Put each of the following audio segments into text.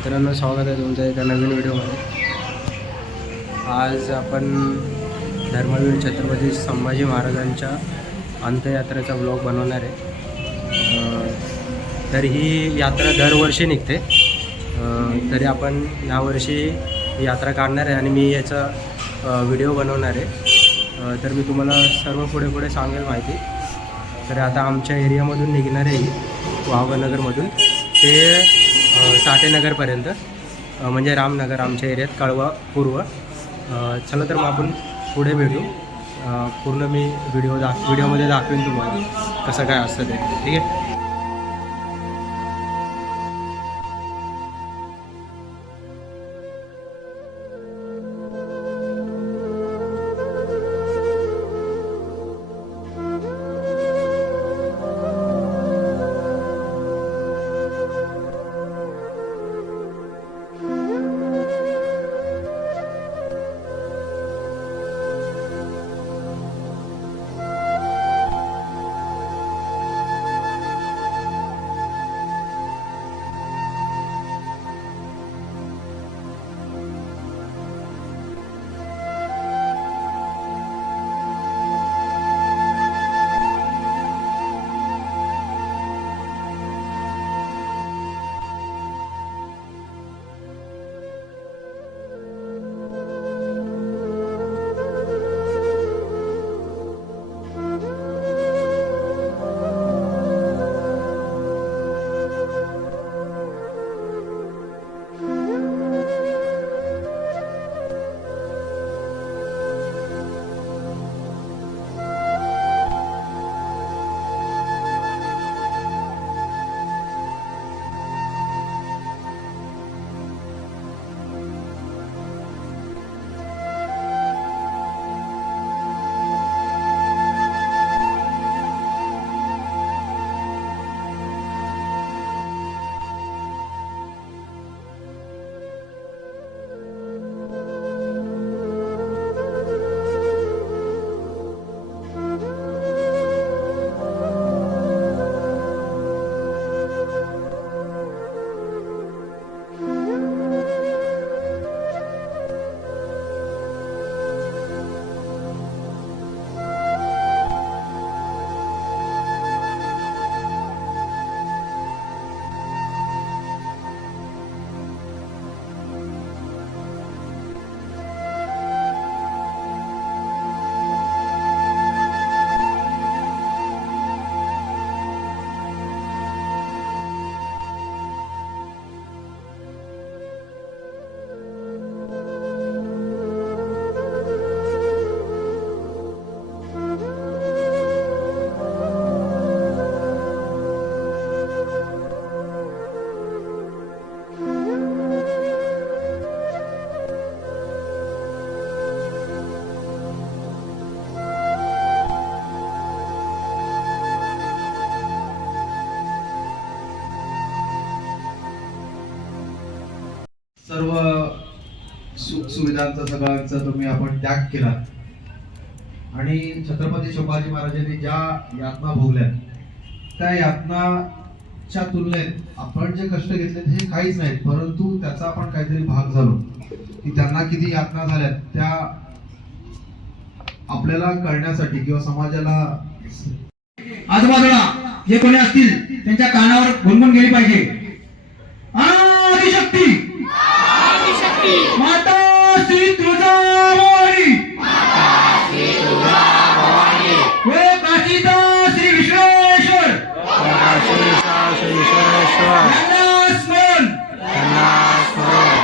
मित्रांनो, स्वागत आहे तुमचं एका नवीन व्हिडिओमध्ये. आज आपण धर्मवीर छत्रपती संभाजी महाराजांच्या अंत्ययात्रेचा ब्लॉग बनवणार आहे. तर ही यात्रा दरवर्षी निघते, तरी आपण यावर्षी यात्रा काढणार आहे आणि मी याचा व्हिडिओ बनवणार आहे. तर मी तुम्हाला सर्व पुढे सांगेल माहिती. तर आता आमच्या एरियामधून निघणार आहे वावनगरमधून ते साठेनगरपर्यंत, म्हणजे रामनगर आमच्या एरियात, कळवा पूर्व. चला तर मग आपण पुढे भेटू. पूर्ण मी व्हिडिओमध्ये दाखवेन तुम्हाला कसं काय असतं ते. ठीक आहे. सर्व सुविधांचा सगळ्यांचा तुम्ही आपण त्याग केला आणि छत्रपती शिवाजी महाराजांनी ज्या यातना भोगल्या त्या यातनाच्या तुलनेत आपण जे कष्ट घेतले हे काहीच नाहीत, परंतु त्याचा आपण काहीतरी भाग झालो की त्यांना किती यातना झाल्या त्या आपल्याला कळण्यासाठी किंवा समाजाला. आजूबाजूला जे कोणी असतील त्यांच्या कानावर गुणगुण गेली पाहिजे. आदिशक्ती माता श्री तुळजाभवानी, वे काशीचा श्री विश्वेश्वर,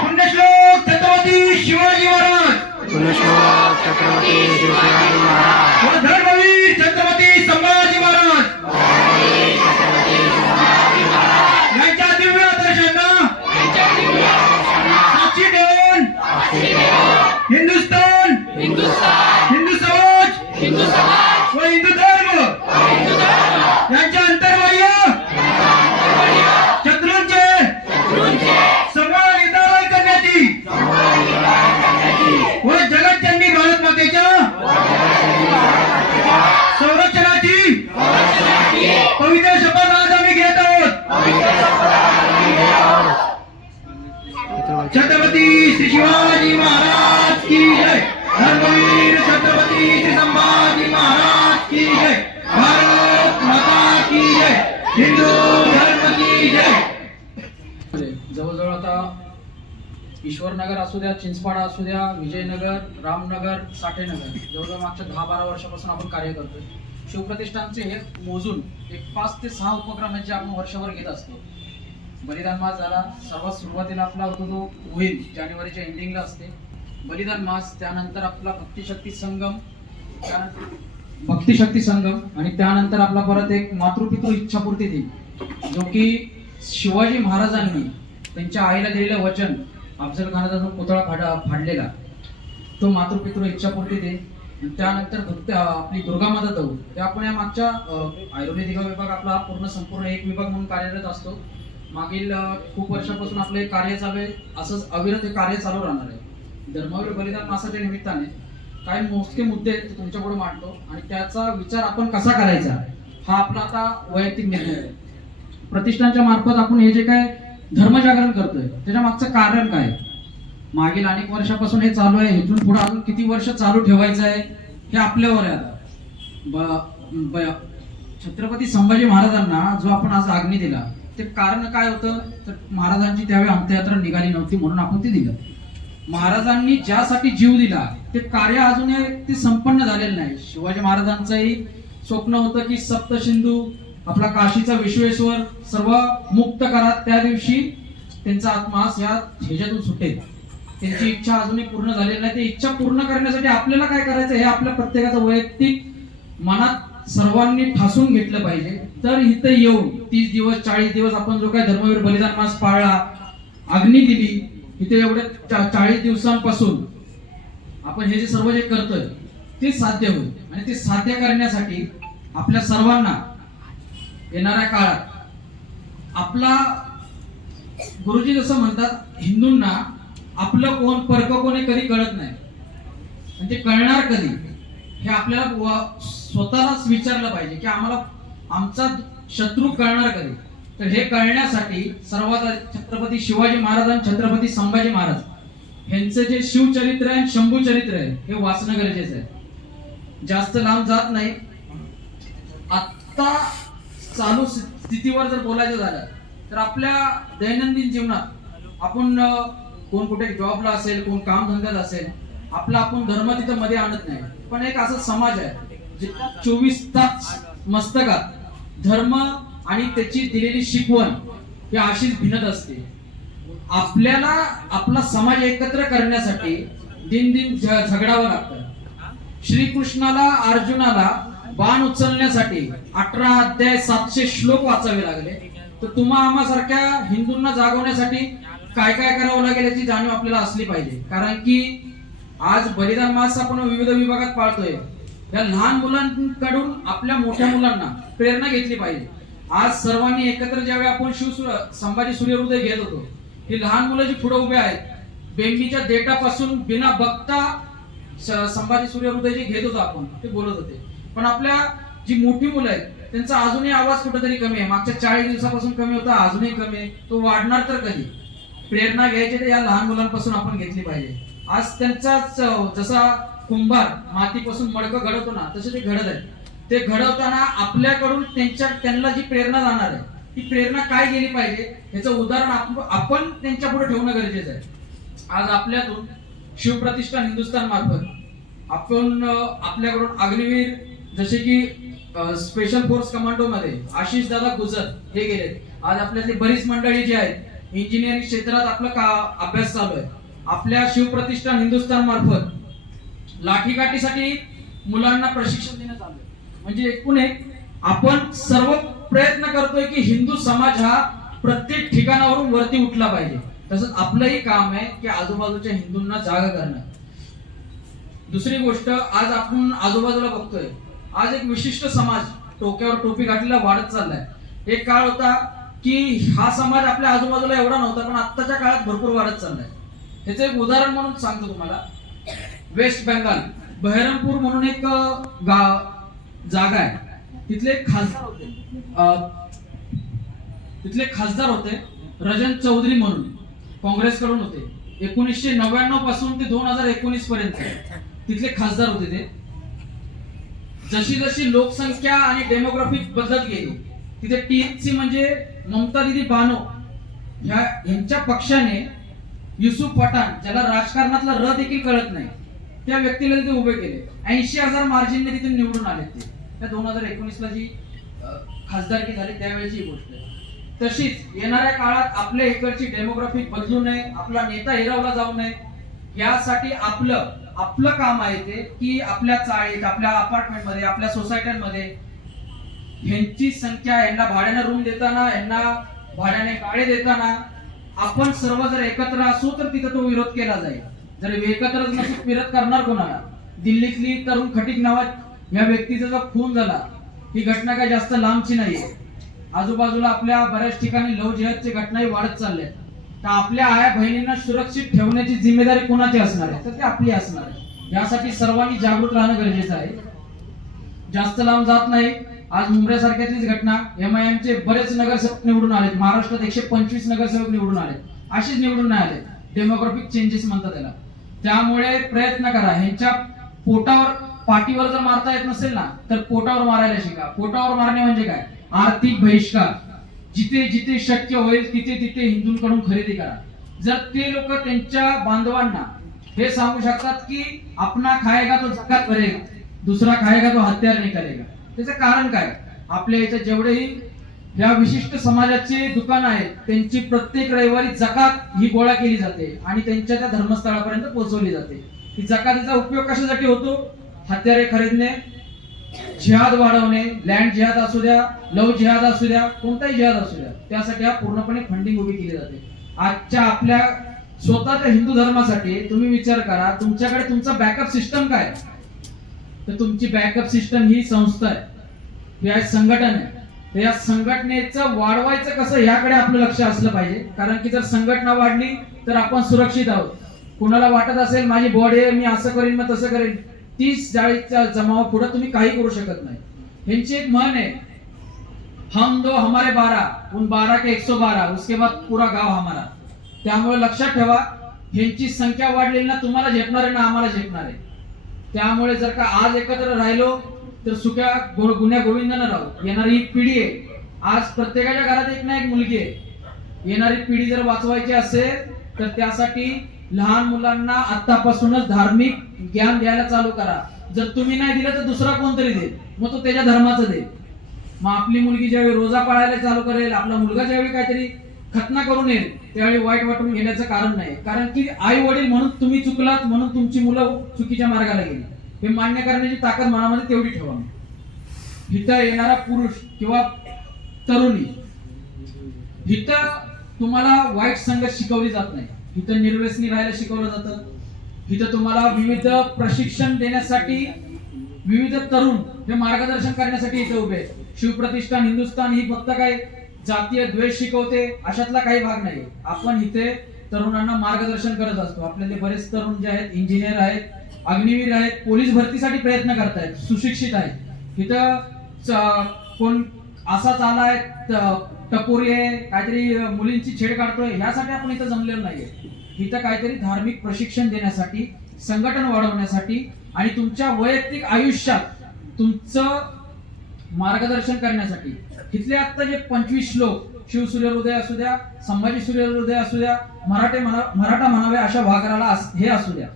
पुण्यश्लोक छत्रपती शिवाजी महाराज, व धर्मवीर छत्रपती संभाजी महाराज यांच्या दिव्य दर्शना साक्षी ठेवून हिंदुस्थान, हिंदू समाज व हिंदू धर्म यांच्या अंतर्बाह्य शत्रूंचे समूळ निदान करण्याची व जगज्जननी भारत मातेच्या संरक्षणाची पवित्र शपथ आज आम्ही घेत आहोत. ईश्वरनगर असू द्या, चिंचपाडा असू द्या, विजयनगर, रामनगर, साठेनगर, जवळजवळ मागच्या 10-12 वर्षापासून आपण कार्य करतोय. शिवप्रतिष्ठानचे हे मोजून एक 5 ते 6 उपक्रम आहेत जे आपण वर्षभर घेत असतो. बलिदान मास झाला, सर्वात सुरुवातीला आपला होतो तो मोहीम जानेवारीच्या एंडिंगला असते. बलिदान मास, त्यानंतर आपला भक्तिशक्ती संगम आणि त्यानंतर आपला परत एक मातृपितृ इच्छापूर्ती दिन, जो की शिवाजी महाराजांनी त्यांच्या आईला दिलेलं वचन, अफजल खानाचा जो पुतळा फाडलेला तो मातृपितृ इच्छापूर्ती दिन. त्यानंतर भक्त आपली दुर्गा माता दौड, ते आपण या मागच्या आयुर्वेदिक विभाग आपला हा पूर्ण संपूर्ण एक विभाग म्हणून कार्यरत असतो. मागील खूप वर्षापासून आपलं हे कार्य चालू आहे. असंच अविरत हे कार्य चालू राहणार आहे. धर्मवीर बलिदान मासाच्या निमित्ताने काही मोजके मुद्दे आहेत ते तुमच्यापुढे मांडतो आणि त्याचा विचार आपण कसा करायचा हा आपला आता वैयक्तिक निर्णय आहे. प्रतिष्ठानच्या मार्फत आपण हे जे काय धर्मजागरण करतोय त्याच्या मागचं कारण काय, मागील अनेक वर्षापासून हे चालू आहे, इथून पुढे अजून किती वर्ष चालू ठेवायचं आहे हे आपल्यावर आहे. आता छत्रपती संभाजी महाराजांना जो आपण आज आज्ञा दिला ते कारण काय होतं, तर महाराजांची त्यावेळी अंत्ययात्रा निघाली नव्हती म्हणून आपण ते दिलं. महाराजांनी ज्यासाठी जीव दिला ते कार्य अजूनही ते संपन्न झालेलं नाही. शिवाजी महाराजांचंही स्वप्न होतं की सप्तसिंधू आपला काशीचा विश्वेश्वर सर्व मुक्त करा, त्या दिवशी त्यांचा आत्मा या ह्याच्यातून सुटेल. त्यांची इच्छा अजूनही पूर्ण झालेली नाही. ती इच्छा पूर्ण करण्यासाठी आपल्याला काय करायचं हे आपल्या प्रत्येकाचं वैयक्तिक मनात सर्वांनी ठासून घेतलं पाहिजे. तर इथं येऊन 30 दिवस 40 दिवस आपण जो काय धर्मवीर बलिदान मास पाळला, अग्नी दिली, इथे एवढ्या 40 दिवसांपासून आपण हे जे सर्व जे करतोय ते साध्य होईल. आणि ते साध्य करण्यासाठी आपल्या सर्वांना येणाऱ्या काळात आपला गुरुजी जसं म्हणतात, हिंदूंना आपलं कोण परक कोण हे कधी कळत नाही आणि ते कळणार कधी हे आपल्याला स्वतःलाच विचारलं पाहिजे की आम्हाला आमचा शत्रू कळणार कधी. तर हे कळण्यासाठी सर्वात छत्रपती शिवाजी महाराज आणि छत्रपती संभाजी महाराज यांचं जे शिवचरित्र आहे, शंभू चरित्र आहे, हे वाचणं गरजेचं आहे. जास्त लांब जात नाही. आता चालू स्थितीवर जर बोलायचं झालं तर आपल्या दैनंदिन जीवनात आपण कोण कुठे जॉबला असेल, कोण काम धंद्यात असेल, आपला आपण धर्म तिथं मध्ये आणत नाही. पण एक असा समाज आहे जे 24 तास मस्तकात धर्म आणि त्याची दिलेली शिकवण ही अशीच भिनत असते. आपल्याला आपला समाज एकत्र करण्यासाठी दिन झगडावं लागतं. श्रीकृष्णाला अर्जुनाला बाण उचलण्यासाठी 18 अध्याय 700 श्लोक वाचावे लागले. तर तुम्हा आम्हासारख्या हिंदूंना जागवण्यासाठी काय काय करावं लागेल याची जाणीव आपल्याला असली पाहिजे. कारण की आज बलिदान मास आपण विविध विभागात पाळतोय. या लहान मुलांकडून आपल्या मोठ्या मुलांना प्रेरणा घेतली पाहिजे. आज सर्वांनी एकत्र ज्यावेळी आपण संभाजी सूर्यहृदय घेत होतो, ही लहान मुलं जी पुढे उभे आहेत, बेंबीच्या देठापासून बिना बघता संभाजी सूर्यहृदय जे घेत होतो आपण ते बोलत होते. पण आपल्या जी मोठी मुलं आहेत त्यांचा अजूनही आवाज कुठेतरी कमी आहे. मागच्या 40 दिवसापासून कमी होता, अजूनही कमी आहे. तो वाढणार तर कधी. प्रेरणा घ्यायची तर या लहान मुलांपासून आपण घेतली पाहिजे. आज त्यांचाच जसा कुंभार मातीपासून मडकं घडवतो ना, तसे ते घडत आहेत. ते घडवताना आपल्याकडून त्यांना जी प्रेरणा जाणार आहे ती प्रेरणा काय गेली पाहिजे याचं उदाहरण आपण त्यांच्या पुढे ठेवणं गरजेचं आहे. आज आपल्यातून शिवप्रतिष्ठान हिंदुस्थान मार्फत आपण आपल्याकडून अग्निवीर जसे की स्पेशल फोर्स कमांडो मध्ये आशिष दादा गुजर हे गेले. आज आपल्यातली बरीच मंडळी जी आहेत इंजिनिअरिंग क्षेत्रात आपला अभ्यास चालू आहे. आपल्या शिवप्रतिष्ठान हिंदुस्थान मार्फत लाठीकाठीसाठी मुलांना प्रशिक्षण देण्यात आलं. म्हणजे एकूण एक आपण सर्व प्रयत्न करतोय की हिंदू समाज हा प्रत्येक ठिकाणावरून वरती उठला पाहिजे. तसंच आपलंही काम आहे की आजूबाजूच्या हिंदूंना जागा करणं. दुसरी गोष्ट, आज आपण आजूबाजूला बघतोय, आज एक विशिष्ट समाज डोक्यावर टोपी घातलेला वाढत चाललाय. एक काळ होता की हा समाज आपल्या आजूबाजूला एवढा नव्हता, पण आत्ताच्या काळात भरपूर वाढत चाललाय. ह्याचं एक उदाहरण म्हणून सांगतो तुम्हाला. वेस्ट बेंगाल बहरमपूर म्हणून एक जागा आहे. तिथले खासदार होते रजन चौधरी म्हणून, काँग्रेसकडून होते. 1999 पासून ते 2019 पर्यंत तिथले खासदार होते. ते जशी जशी लोकसंख्या आणि डेमोग्राफी बदलत गेली तिथे TMC म्हणजे ममता दीदी बानो यांच्या पक्षाने युसुफ पठाण, ज्याला राजकारणातला र देखील कळत नाही, त्या व्यक्तीला तिथे उभे केले. 80,000 मार्जिनने तिथून निवडून आले ते. त्या 2019ला जी खासदारकी झाली त्यावेळेची ही गोष्ट आहे. तशीच येणाऱ्या काळात आपल्या इकडची डेमोग्राफी बदलू नये, आपला नेता हिरावला जाऊ नये, यासाठी आपलं काम आहे ते की आपल्या चाळीत, आपल्या अपार्टमेंटमध्ये, आपल्या सोसायट्यांमध्ये ह्यांची संख्या, यांना भाड्याने रूम देताना, यांना भाड्याने गाळे देताना आपण सर्व जर एकत्र असू तर तिथं तो विरोध केला जाईल. जर एकत्रच नसू विरोध करणार कोणाला? दिल्लीतली तरुण खटीक नावात या व्यक्तीचा जो खून झाला, ही घटना काय जास्त लांबची नाहीये. आजूबाजूला आपल्या बऱ्याच ठिकाणी लव जिहादची घटनाही वाढत चालल्या. तर आपल्या आया बहिणींना सुरक्षित ठेवण्याची जिम्मेदारी कोणाची असणार आहे? तर ती आपली असणार आहे. यासाठी सर्वांनी जागृत राहणं गरजेचं आहे. जास्त लांब जात नाही. आज मुंबईसारख्याचीच घटना, MIM चे बरेच नगरसेवक निवडून आलेत. महाराष्ट्रात 125 नगरसेवक निवडून आलेत. अशीच निवडून नाही आले, डेमोग्राफिक चेंजेस म्हणतात त्याला. त्यामुळे प्रयत्न करा. ह्यांच्या पोटावर, पाठीवर जर मारता येत नसेल ना, तर पोटावर मारायला शिका. पोटावर मारणे म्हणजे काय? आर्थिक बहिष्कार. जिथे जिथे शक्य होईल तिथे तिथे हिंदूंकडून खरेदी करा. जर ते लोक त्यांच्या बांधवांना हे सांगू शकतात की अपना खाएगा तो जकात भरेगा, दुसरा खाएगा तो हत्यार निकालेगा, त्याचं कारण काय? आपल्या इथे जेवढेही या विशिष्ट समाजाचे दुकान आहेत त्यांची प्रत्येक रविवारी जकात ही गोळा केली जाते आणि त्यांच्या त्या धर्मस्थळापर्यंत पोहोचवली जाते. ही जकातीचा उपयोग कशासाठी होतो? हत्यारे खरेदणे, जिहाद वाढवणे, लँड जिहाद असू द्या, लव जिहाद असू द्या, कोणताही जिहाद असू द्या, त्यासाठी हा पूर्णपणे फंडिंग उभी केली जाते. आजच्या आपल्या स्वतःच्या हिंदू धर्मासाठी तुम्ही विचार करा, तुमच्याकडे तुमचा बॅकअप सिस्टम काय? तर तुमची बॅकअप सिस्टम ही संस्था आहे, ही आहे संघटन आहे. तर या संघटनेचं वाढवायचं कसं याकडे आपलं लक्ष असलं पाहिजे. कारण की जर संघटना वाढली तर आपण सुरक्षित आहोत. कोणाला वाटत असेल माझी बॉडी आहे, मी असं करीन मग तसं करेन, 30-40च्या जमावा पुढे तुम्ही काही करू शकत नाही. ह्यांची एक म्हण आहे, हम दो हमारे 12, उन 12 के 112, उसके बाद पूरा गाव हमारा. त्यामुळे लक्षात ठेवा, ह्यांची संख्या वाढलेली ना तुम्हाला झेपणार आहे ना आम्हाला झेपणार आहे. त्यामुळे जर का आज एकत्र राहिलो तर सुख्या गुन्ह्या गोविंदानं राहू. येणारी ही पिढी आहे, आज प्रत्येकाच्या घरात एक ना एक मुलगी आहे. येणारी पिढी जर वाचवायची असेल तर त्यासाठी लहान मुलांना आतापासूनच धार्मिक ज्ञान द्यायला चालू करा. जर तुम्ही नाही दिलं तर दुसरा कोणतरी देईल, मग तो त्याच्या धर्माचं देईल. मग आपली मुलगी ज्यावेळी रोजा पाळायला चालू करेल, आपला मुलगा ज्यावेळी काहीतरी खतना करून येईल, त्यावेळी वाईट वाटून घेण्याचं कारण नाही. कारण की आई वडील म्हणून तुम्ही चुकलात म्हणून तुमची मुलं चुकीच्या मार्गाला गेली, हे मान्य करण्याची ताकद मनामध्ये तेवढी ठेवा. इथं येणारा पुरुष किंवा तरुणी, इथं तुम्हाला वाईट संगत शिकवली जात नाही. इथं निर्व्यसनी राहायला शिकवलं जातं. इथं तुम्हाला विविध प्रशिक्षण देण्यासाठी विविध तरुण हे मार्गदर्शन करण्यासाठी इथे उभे आहेत. शिवप्रतिष्ठान हिंदुस्थान ही फक्त काय जातीय द्वेष शिकवते अशातला काही भाग नाही. आपण इथे तरुणांना मार्गदर्शन करत असतो. आपल्याले बरेच तरुण जे आहेत, इंजिनियर आहेत, अग्निवीर आहेत, पोलीस भरतीसाठी प्रयत्न करतायत, सुशिक्षित आहेत. इथं कोण असाच आलाय, टपोरी आहे, काहीतरी मुलींची छेड काढतोय, ह्यासाठी आपण इथं जमलेलो नाहीये. इथं काहीतरी धार्मिक प्रशिक्षण देण्यासाठी, संघटन वाढवण्यासाठी आणि तुमच्या वैयक्तिक आयुष्यात तुमचं मार्गदर्शन करण्यासाठी. इथले आता जे 25 लोक, शिवसूर्यहृदय असू द्या, संभाजी सूर्यहृदय असू द्या, मराठा म्हणावे अशा वाघराला हे असू द्या,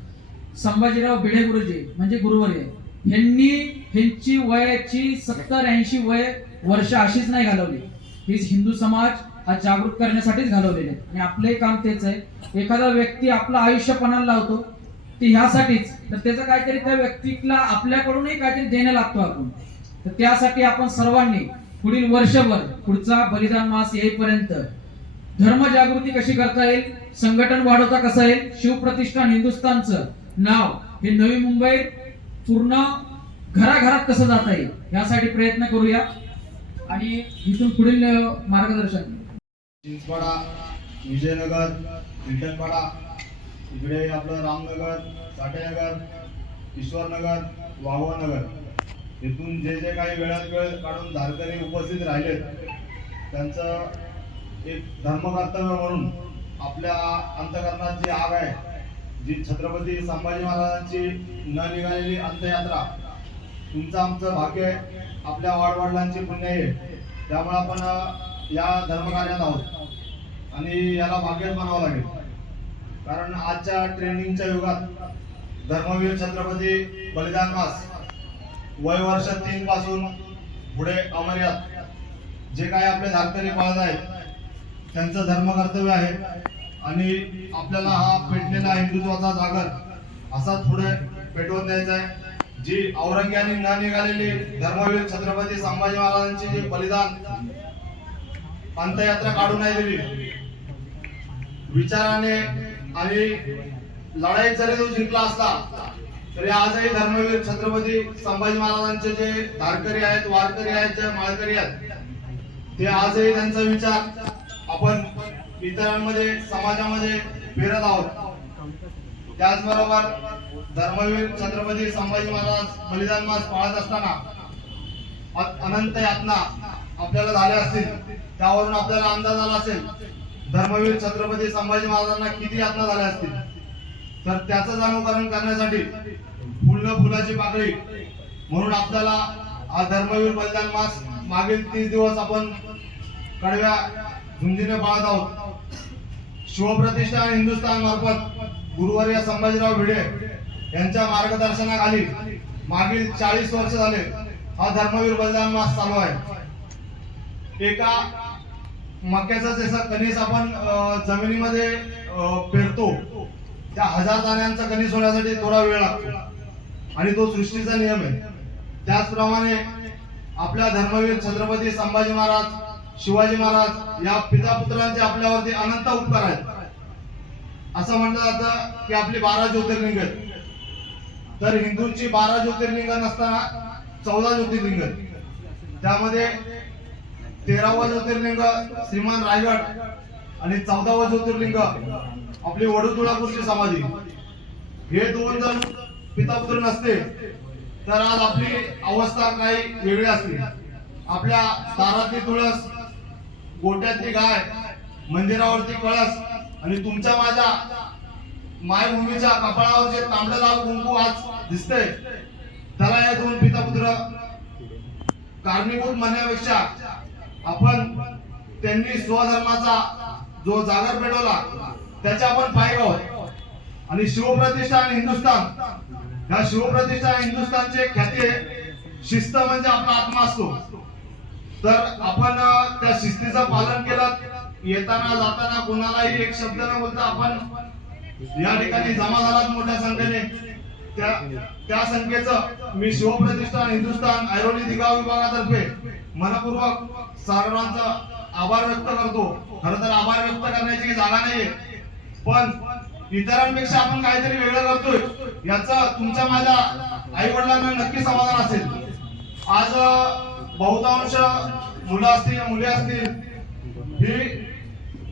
संभाजीराव भिडे गुरुजी म्हणजे गुरुवर्य, ह्यांची वयाची 70-80 वर्ष अशीच नाही घालवली. हीच हिंदू समाज हा जागृत करण्यासाठीच घालवलेले आहे. आणि आपले काम तेच आहे. एखादा व्यक्ती आपलं आयुष्य पणाला लावतो ते ह्यासाठीच, तर त्याचं काहीतरी त्या व्यक्तीला आपल्याकडूनही काहीतरी देणं लागतो आपण. तर त्यासाठी आपण सर्वांनी पुढील वर्षभर, पुढचा बलिदान मास येईपर्यंत धर्मजागृती कशी करता येईल, संघटन वाढवता कसं येईल, शिवप्रतिष्ठान हिंदुस्थानचं नाव हे नवी मुंबईत पूर्ण घराघरात कसं जाता येईल यासाठी प्रयत्न करूया. आणि इथून पुढील मार्गदर्शन चिंचपाडा, विजयनगर, विठ्ठलपाडा, इकडे आपलं रामनगर, साठेनगर, ईश्वरनगर, वाघवानगर, इथून जे जे काही वेळात वेळ काढून धारकरी उपस्थित राहिलेत त्यांचं एक धर्मकर्तव्य म्हणून आपल्या अंतःकरणात जी आग आहे, जी छत्रपती संभाजी महाराजांची न निघालेली अंत्ययात्रा, तुमचं आमचं भाग्य आहे, आपल्या वाडवडिलांची पुण्य आहे. त्यामुळे आपण या धर्मकार्यात आहोत आणि याला भाग्यच म्हणावं लागेल. कारण आजच्या ट्रेनिंगच्या युगात धर्मवीर छत्रपती बलिदान मास वय वर्ष 3 पासून पुढे अमर्याद जे काही आपले धारकरी पाळत आहेत त्यांचं धर्म कर्तव्य आहे आणि आपल्याला हा पेटलेला हिंदुत्वाचा जागर असाच पुढे पेटवून द्यायचा आहे. जी औरंग्याने न निघालेली धर्मवीर छत्रपती संभाजी महाराजांची जी बलिदान अंत्ययात्रा काढू नाही दिली, विचाराने आणि लढाई जरी तो जिंकला असला तरी आजही धर्मवीर छत्रपती संभाजी महाराजांचे जे धारकरी आहेत, वारकरी आहेत, जे माळकरी आहेत, ते आजही त्यांचा विचार आपण इतरांमध्ये समाजामध्ये पेरत आहोत. त्याचबरोबर धर्मवीर छत्रपती संभाजी महाराज बलिदान मास पाळत असताना अनंत यातना आपल्याला झाल्या असतील, त्यावरून आपल्याला अंदाज आला असेल धर्मवीर छत्रपती संभाजी महाराजांना किती यातना झाल्या असतील. तर त्याचं अनुकरण करण्यासाठी फुलाची पाकळी म्हणून आपल्याला हा धर्मवीर बलिदान मास मागील 30 दिवस आपण कडव्या झुंजीने पाळत आहोत. शिवप्रतिष्ठान हिंदुस्थान मार्फत गुरुवर्य संभाजीराव भिडे यांच्या मार्गदर्शनाखाली मागील 40 वर्ष झाले हा धर्मवीर बलिदान मास चालू आहे. एका मक्याचा जसा कणीस आपण जमिनीमध्ये पेरतो, त्या 1000 दाण्यांचा कणीस होण्यासाठी थोडा वेळ लागतो आणि तो सृष्टीचा नियम आहे. त्याचप्रमाणे आपल्या धर्मवीर छत्रपती संभाजी महाराज, शिवाजी महाराज या पिता पुत्रांचे आपल्यावरती अनंत उपकार आहेत. असं म्हटलं जातं की आपली 12 ज्योतिर्लिंग आहेत. तर हिंदूंची 12 ज्योतिर्लिंग नसताना 14 ज्योतिर्लिंग आहेत. त्यामध्ये 13वं ज्योतिर्लिंग श्रीमान रायगड आणि 14वं ज्योतिर्लिंग आपली वडूतुळापूरची समाधी. हे 2 जण पितापुत्र नसते तर आज आपली अवस्था काही वेगळी असते. आपल्या दारातली तुळस, गोट्यातली गाय, मंदिरावरती कळस आणि तुमच्या माझ्या मायभूमीच्या कपाळावर जे तांबडं लाल कुंकू आज दिसतंय, त्याला हे 2 पितापुत्र कारणीभूत म्हणण्यापेक्षा आपण त्यांनी स्वधर्माचा जो जागर पेटवला त्याच्या आपण पायगाव आहोत. आणि शिवप्रतिष्ठान हिंदुस्थान, या शिवप्रतिष्ठान हिंदुस्थानचे ख्याती आहे शिस्त म्हणजे आपला आत्मा असतो. तर आपण त्या शिस्तीचं पालन केलं, येताना जाताना कोणालाही एक शब्द न बोलता आपण या ठिकाणी जमा झालात मोठ्या संख्येने. त्या संख्येचं मी शिवप्रतिष्ठान हिंदुस्थान ऐरोली दिगाव विभागातर्फे मनपूर्वक सर्वांचा आभार व्यक्त करतो. खरं तर आभार व्यक्त करण्याची जागा नाहीये, पण इतरांपेक्षा आपण काहीतरी वेगळं करतोय याचा तुमच्या माझ्या आई वडिलांना नक्की समाधान असेल. आज बहुतांश मुलं असतील, मुली असतील, ही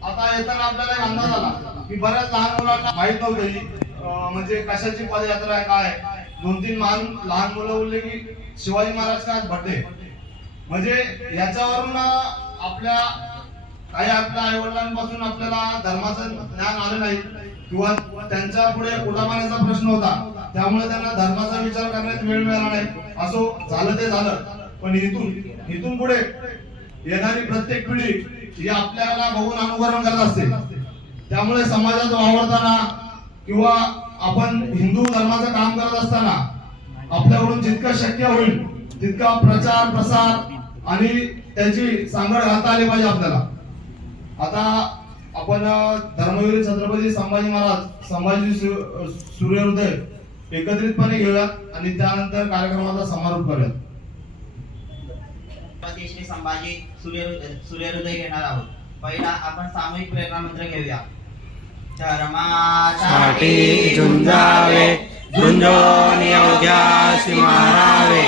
आता येताना आपल्याला एक अंदाज आला की बऱ्याच लहान मुलांना माहित नव्हतं म्हणजे कशाची पदयात्रा आहे काय. 2-3 लहान मुलं बोलले की शिवाजी महाराज का बर्थडे. म्हणजे याच्यावरून आपल्या आपल्या आई वडिलांपासून आपल्याला धर्माचं ज्ञान आलं नाही किंवा त्यांच्या पुढे उठामाण्याचा प्रश्न होता, त्यामुळे त्यांना धर्माचा विचार करण्यात वेळ मिळाला नाही. असो, झालं ते झालं. पण इथून पुढे येणारी प्रत्येक पिढी ही आपल्याला बघून अनुकरण करत असते. त्यामुळे समाजात वावरताना किंवा आपण हिंदू धर्माचं काम करत असताना आपल्याकडून जितकं शक्य होईल तितका प्रचार प्रसार आणि त्याची सांगड घालता आली पाहिजे आपल्याला. आता आपण धर्मवीर छत्रपती संभाजी महाराज, संभाजी सूर्यहृदय एकत्रितपणे घेऊयात आणि त्यानंतर कार्यक्रमाचा समारोप करूयात. श्री संभाजी सूर्यहृदय घेणार आहोत. पहिला आपण सामूहिक प्रेरणा मंत्र घेऊया. धर्मासाठी झुंजावे, झुंजून योग्यासी मारावे,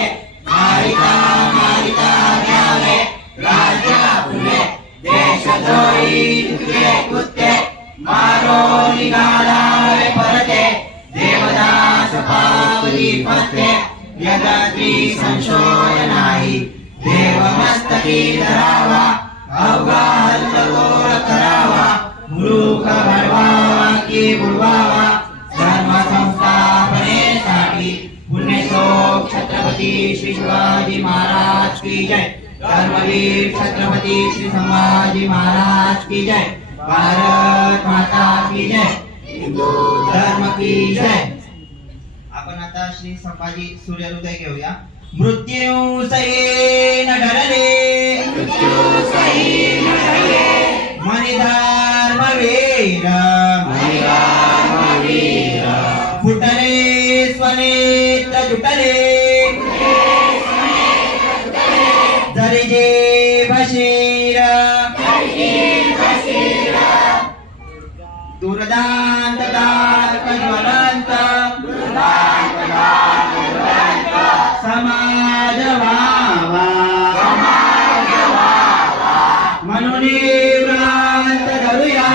मारिका मारिका द्यावे, राज्य फुले, देशद्रोही तुझे कृत्य, मारो निघालावे परते, देवदास पावली पत्ते, यदात्री संशोध नाही, देव मस्तकी धरावा, अवघा हल्लगोळ करावा, मूर्ख भरवावा की बुडवावा, धर्म संस्थापनेसाठी पुण्यश्लोक छत्रपती श्री शिवाजी महाराज की जय. धर्मवीर छत्रपती श्री संभाजी महाराज की जय. भारत माता की जय. धर्म की जय. आपण आता श्री संभाजी सूर्योदय घेऊया. मृत्यू सही न डरले मनी धर्म वीर फुटले स्वनेत्र जुटले जरी जे बशीर दुर्दांत दात ज्वलंत समाज व्हावा म्हणून व्रत धरूया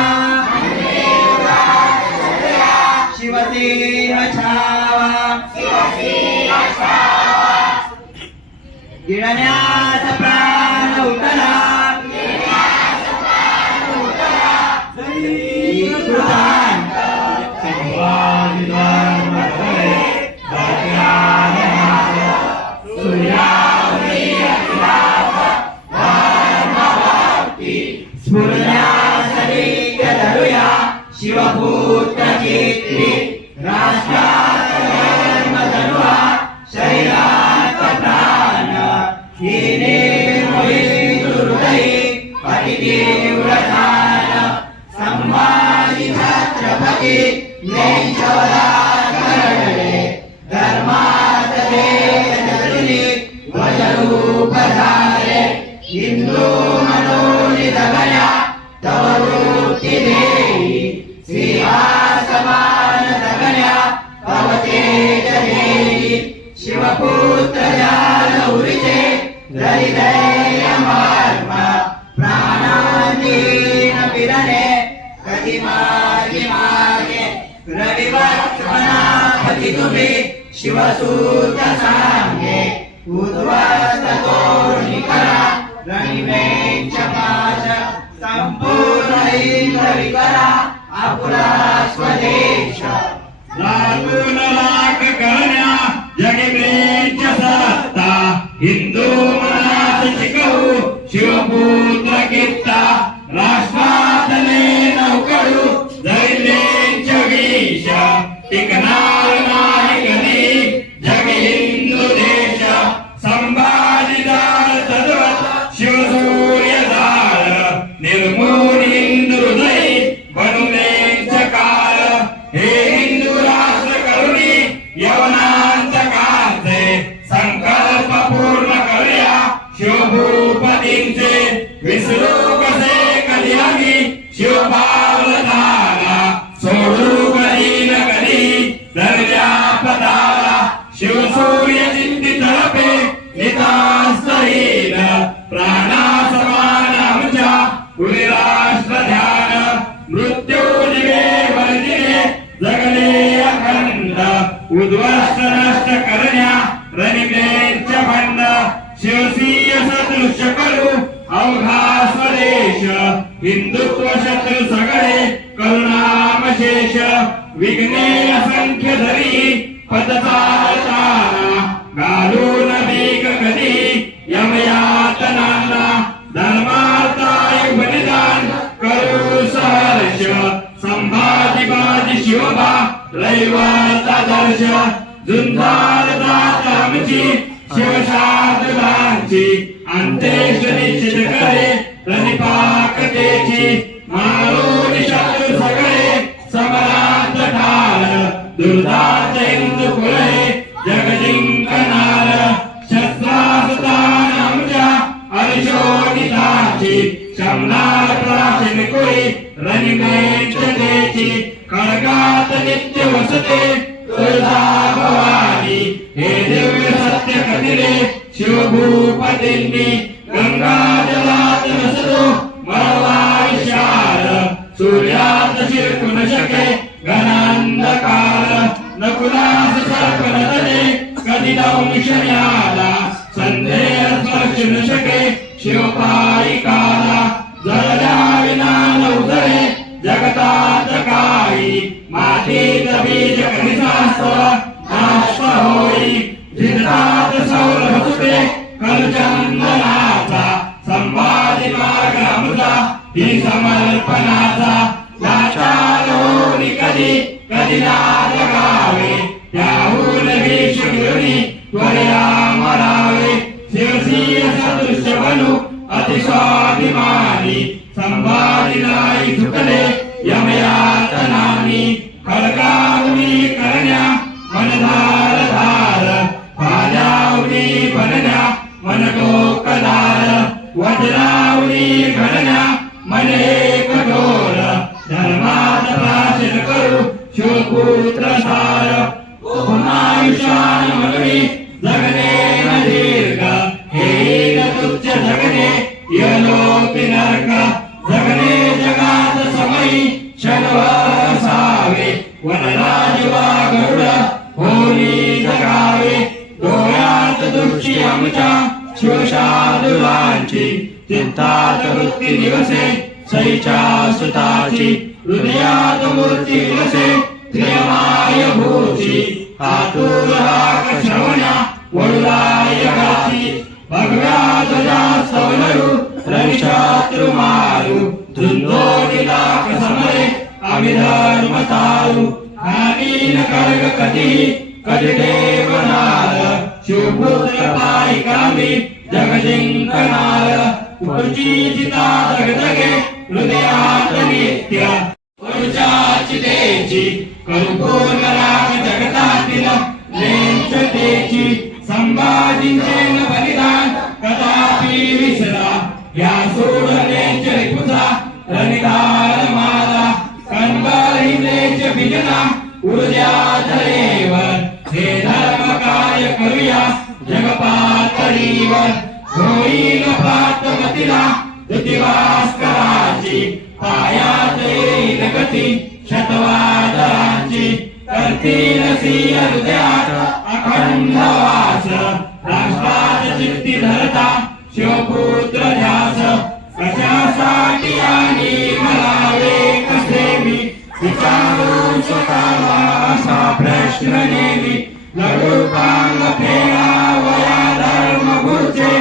शिवसेना छावा गिळण्याचा प्राण उठला शिवपुत्र चित्री राष्ट्रात धर्म धनुआ शरीरात प्राण हिने मोहित हृदयी अतितीव्र ध्यान संभाजी छत्रपती करडले धर्मात देश धरुनी ध्वजरूप धारे हिंदू मनोनी जगल्या तव वृत्ती देई सिंहासमान जगल्या तव तेज देई शिवपुत्र जाल उरिचे धरी धैर्य मर्म प्राणांतीन पिरणे कधी मागे मागे रविवक्षमनापती तुम्ही शिवसूत सांगे उद्ध्वस्त तोरणी करा रणिवेंच पाश संपूर्ण इंद्र विकरा आपला स्वदेश लागून लाख करण्या जगमेच सत्ता हिंदू मनात शिकवू शिवपुत्र कीर्ता राष्ट्रातले नौकडू दैलेच विष टिकणार नाही कधी जग हिंदू देश संभाजी जाळ तद्वत शिवसूर्य जाळ निर्मूल हिंदू हृदय बनूनेच काळ हे हिंदू राष्ट्र करुणी यवनांतकाचे संकल्प पूर्ण करूया शिवभूपतींचे विसरू कसे कधी आम्ही शिवपावलाला सोडू कधी न कधी दर्जा पदाला शिवसूर्य चिंतित तळपे नितास्तहीन प्राणासमान आमच्या राष्ट्र ध्यान मृत्यू दिवे वर्जिने जगले अखंड उद्ध्वस्त नष्ट करण्या रणिमेच भंड शिवसीय सदृश्य करू अवघा स्वदेश हिंदुत्व शत्रू सगळे करुणामशेष विघ्ने असंख्य धरी पद चालताना घालून भीक कधी यमयातनांना धर्मार्थाय बलिदान करू सहर्ष संभाजी बाजी शिवबा रैवता दर्श झुंजार जात आमची शिवशास्त्रांची अंत्येश निश्चित करे प्रणिपाकतेची मारून शत्रू सगळे समरात ठार दुर्दांत हिंदू कुळे जग जिंकणार शस्त्रास्त्रान आमच्या अर्शोनिताची शमनार प्राचीन कुळी रणिमेच देची खडगात नित्य वसते तुळजा भवानी हे दिव्य सत्य कथिले शिवभूपतींनी गंगा जलात नसतो मळवा विशाल सूर्यात शिरकू न शके घनांधकार नकुलास सर्पण तले कधी दंश मिळाला संदेह स्पर्श न शके शिवपाईकाला जळल्या विना न उजळे जगतात काही मातीत बीज कधीचास्त नाश होई जिंतात सौर भसुते कलचंदनाचा संभाजी मार्ग अमृता ही समर्पणाचा लाचार होई कधी संभाजीला जगावे त्याहून भीष घेऊनी त्वरया मरावे शिवसिंह सदृश बनू अतिस्वाभिमानी संभाजीला झुकले यमयातनानी खडगावनी करण्या मनधार धार भाल्यावनी बनण्या मन टोकदार वज्रावनी घडण्या मन एक ढोर धर्मात प्राचीन करू शिवपुत्र सार उमायुष्यान मगरी जगणे न दीर्घ हे न तुच्छ जगणे यलोकी नरक जगणे जगात समयी क्षणभर असावे वनराज वा गरुड होरी जगावे डोळ्यात दृष्टी आमच्या शिवशादुरांची चिंतात वृत्ती दिवसे सईच्या सुताची हृदयात मूर्ती वसे प्रेमाय भूषी आतुराक श्रवण्या वडुराय गाती भगव्या ध्वजा सवलरू रविशात्रु मारू धुंदोडी लाख समरे आम्ही धर्म तारू हानीन कर्ग कधी कधी देवनार शिवपुत्र पायी कामी जग जिंकणार पुढची चिता जगजगे हृदयात नित्य पुढच्या चितेची करू पूर्ण राग जगतातील लेंचतेची संभाजींचे न बलिदान कदापि विसरा या सोड लेंच रिपुचा रणिधार मारा कंबरी लेंच बिजना उद्या धरेवर हे धर्म कार्य करूया जगपातळीवर होईल पातमतीला ऋतिभास्कराची पायात येईल गती शतवादरांची करतील सिंह हृदयात अखंड वास राष्ट्रात चित्ती धरता शिवपुत्र ध्यास कशासाठी आणि मलावे कसे मी विचारू स्वतःला असा प्रश्न नेमी लढू भांग फेरा वया धर्म गुरुचे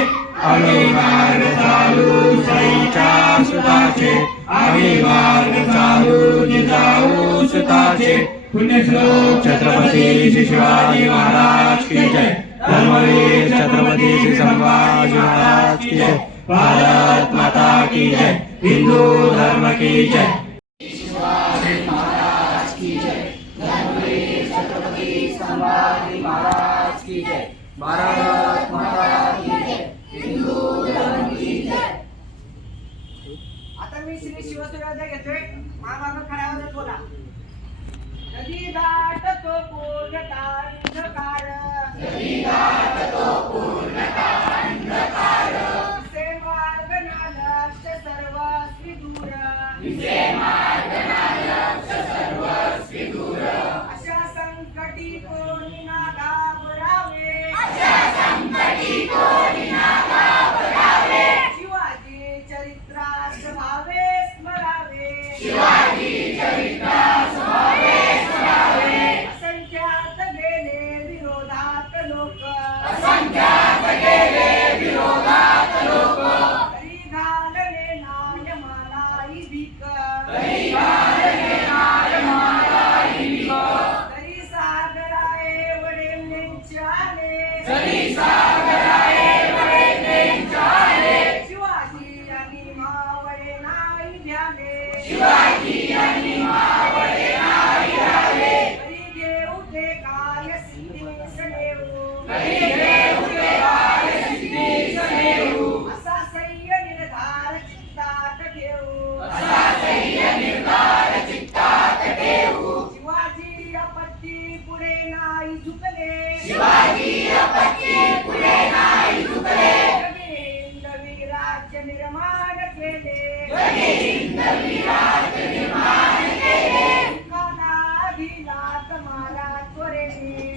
आम्ही मार्ग चालू सईच्या सुताचे आम्ही मार्ग चालू जिजाऊ सुताचे पुण्यश्लोक छत्रपती श्री शिवाजी महाराज की जय धर्मवीर छत्रपती श्री संभाजी महाराज की जय भारत माता की जय हिंदू धर्म की जय शिवाजी महाराज की जय धर्मवीर छत्रपती संभाजी महाराज की जय भारत माता की जय हिंदू धर्म की जय. आता मी श्री शिवसूर्योदय घेतोय मामाग खऱ्या आवाजात बोला. नदी दाटतो पूर्णता अंधकार दिसे मार्ग ना लक्ष सर्वस्वी दूर अशा संकटी कोणी ना घाबरावे शिवाजी चरित्रास भावे स्मरावे असंख्यात गेले विरोधात लोक तरी घालणे नाय मलाही भीक तरी सागराए वडे नेंचाले शिवाजी आणि मावळे नाही ध्याने तरी घेऊ ते काय सिद्धीस देऊ असा सह्य निर्धार चित्तात ठेवू शिवाजी आपत्ती पुढे नाही झुकले नवीन राज्य निर्माण केले सुखाला दिला तुम्हाला त्वरेने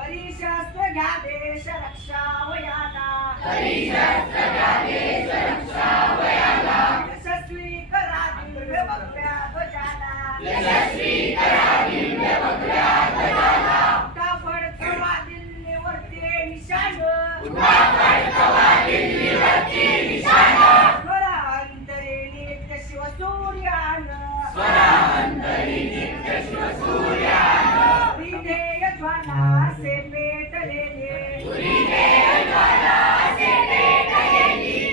परिशस्त्र घ्या देश रक्षावयाला यशस्वी करा दिव्य भगव्या ध्वजाला उठाफड कवा दिल्लीवरती निशाण स्वरांतरे नित्य शिवसूर्यान हृदय ज्वाला से पेटलेले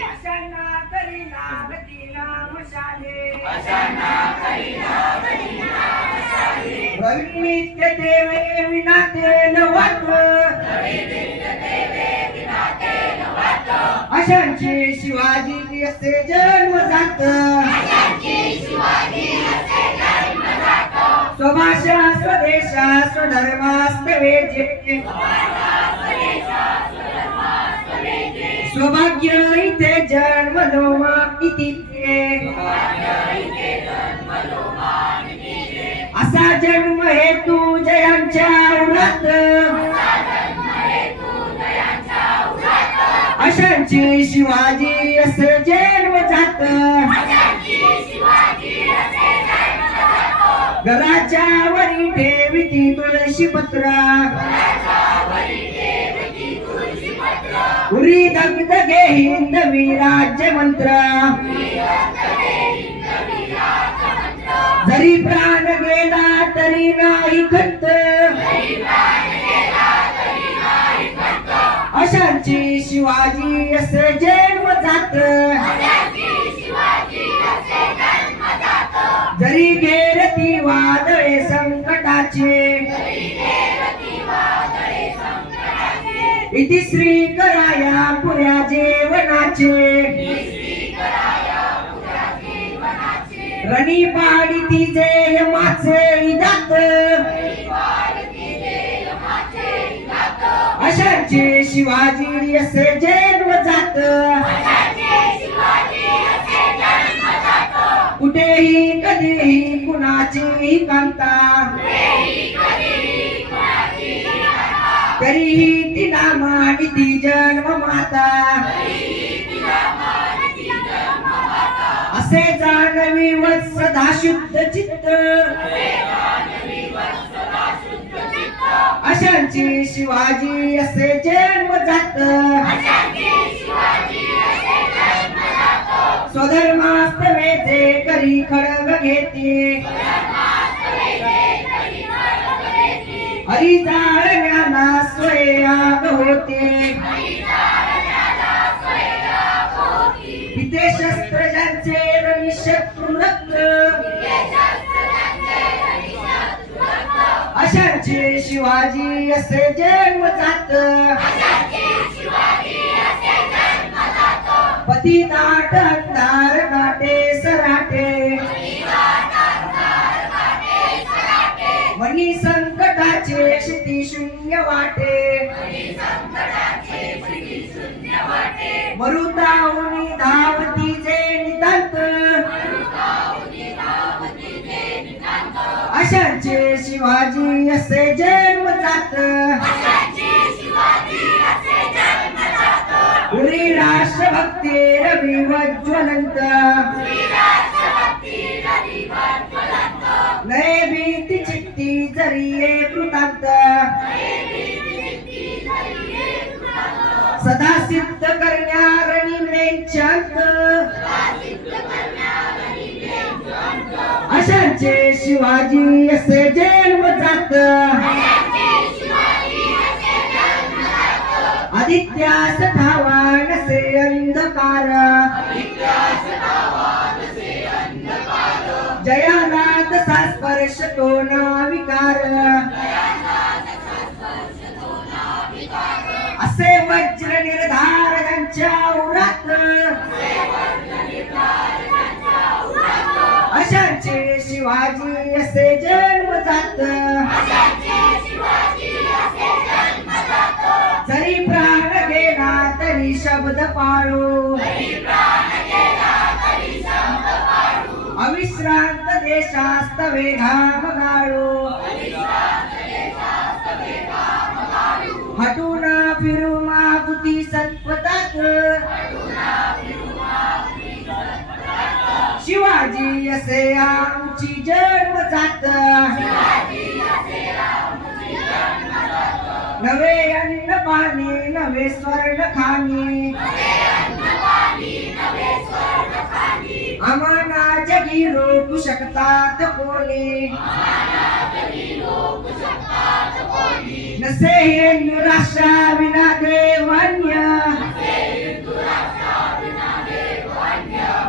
अशांना करी लागती नामशाले रविनित्य देवे विनाते नवात अशांचे शिवाजी असे जन्म जात स्वभाषा स्वदेशा स्वधर्मास्तवे जे सौभाग्य इथे जन्मलो इति असा जन्म हेतू जयांच्या उरात अशांची शिवाजी असे जन्म जात घराच्या वरी ठेविती तुळशी पत्रा उरी दगदगे हिंदवी राज्य मंत्र जरी प्राण गेला तरी नाही खंत अशांची शिवाजी असे जन्म जात जरी घेरती वादळे संकटाचे इति श्री कराया पुऱ्या जेवणाचे रणी पाडी तिचे यमाचे इदात अशांचे शिवाजी असे जन्म जात कुठेही कधीही कुणाची कांता तरीही तिला मानिती जन्म माता असे जाणवी सदा शुद्ध चित्त अशांची शिवाजी असे जन्म जात स्वधर्मास्तवे जे करी खडग घेते हरी जाळण्याला स्वयंयाग होते पिते शस्त्र ज्यांचे रवी शत्रू रक्त अशांचे शिवाजी असे जन्म जात पती दाट अंधार नाटे सराटे मनी संकटाचे क्षिती शून्य वाटे मरुताहुनी धावती जे नितांत अशांचे शिवाजी असे जन्म जात पुरी राष्ट्रभक्ती रविवज्वलंत नये भीती चित्ती जरिये कृतांत सदा सिद्ध करण्या रणिमेंचांत अशांचे शिवाजी असे जन्म जात आदित्यास ठावा नसे अंधकार जयाला तसा स्पर्श तो ना विकार असे वज्र निर्धार त्यांच्या उरात अशांचे शिवाजी असे जन्म जात जरी प्राण गेला तरी शब्द पाळो अविश्रांत देशास्तवे घाम गाळो हटूना फिरू मागुती सत्पथात शिवाजी असे आमची जन्म जात नवे अन्न पाणी नवे स्वर्ण खाणी आम्हाला जगी रोखू शकतात कोणी नसे हिंदू राष्ट्रा विना देवान्य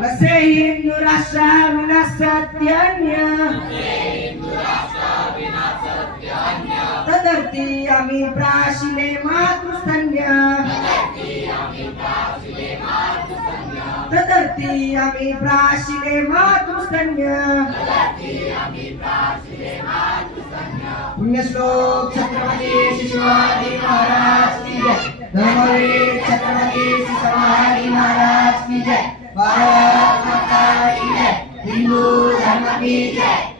नसे हिंदू राष्ट्रा विना सत्यान्य तदर्थी आम्ही प्राशिले मातृस्तन्य तदर्थी आम्ही प्राशिले मातृस्तन्य पुण्यश्लोक छत्रपती शिवाजी महाराज की जय धर्मवीर छत्रपती शिवाजी महाराज की जय भारत माता की जय हिंदू धर्म की जय